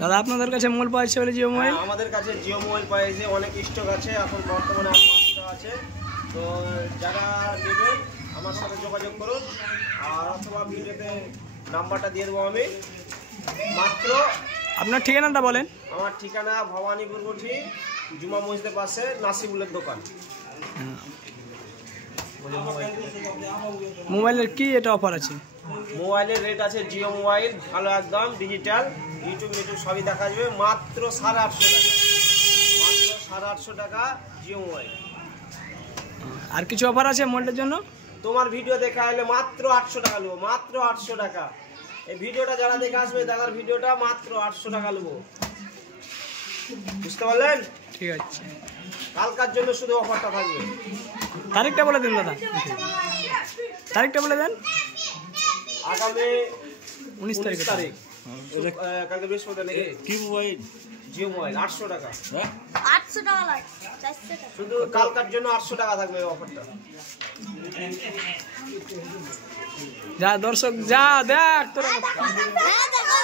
দাদা আপনাদের কাছে মোবাইল পাওয়া যাচ্ছে বলে জিও মোবাইল? আমাদের কাছে জিও মোবাইল পাওয়া যাচ্ছে, অনেক স্টক আছে, এখন বর্তমানে 5টা আছে। তো যারা নেবেন আমার সাথে যোগাযোগ করুন, আর অথবা ভিডিওতে নাম্বারটা দিয়ে দেবো আমি। মাত্র আপনার ঠিকানাটা বলেন। আমার ঠিকানা ভবানীপুর গুঠি, জুমা মসজিদের পাশে নাসিবুলের দোকান। মোবাইলের কি এটা অফার আছে? মোবাইলের রেট আছে জিও মোবাইল, ভালো একদম ডিজিটাল, ইউটিউব সবই দেখা যাবে, মাত্র 850 টাকা। মাত্র 850 টাকা জিও মোবাইল। আর কিছু অফার আছে মোবাইলের জন্য? তোমার ভিডিও দেখা এলে মাত্র 800 টাকা নেবো, মাত্র 800 টাকা। এই ভিডিওটা যারা দেখে আসবে দাদার ভিডিওটা মাত্র 800 টাকা নেবো, বুঝতে পারলেন? ঠিক আছে, কালকার জন্য শুধু অফারটা থাকবে। তারিখটা বলে দিন দাদা, তারিখটা বলে দেন। আগামী 19 তারিখ। কালকে বৃহস্পতিবার নাকি? কি মোবাইল? জিও মোবাইল 800 টাকা। 800 টাকা লাগে, 400 টাকা। শুধু কালকার জন্য 800 টাকা থাকবে এই অফারটা। যা দর্শক যা দেখ তোরা। হ্যাঁ দেখো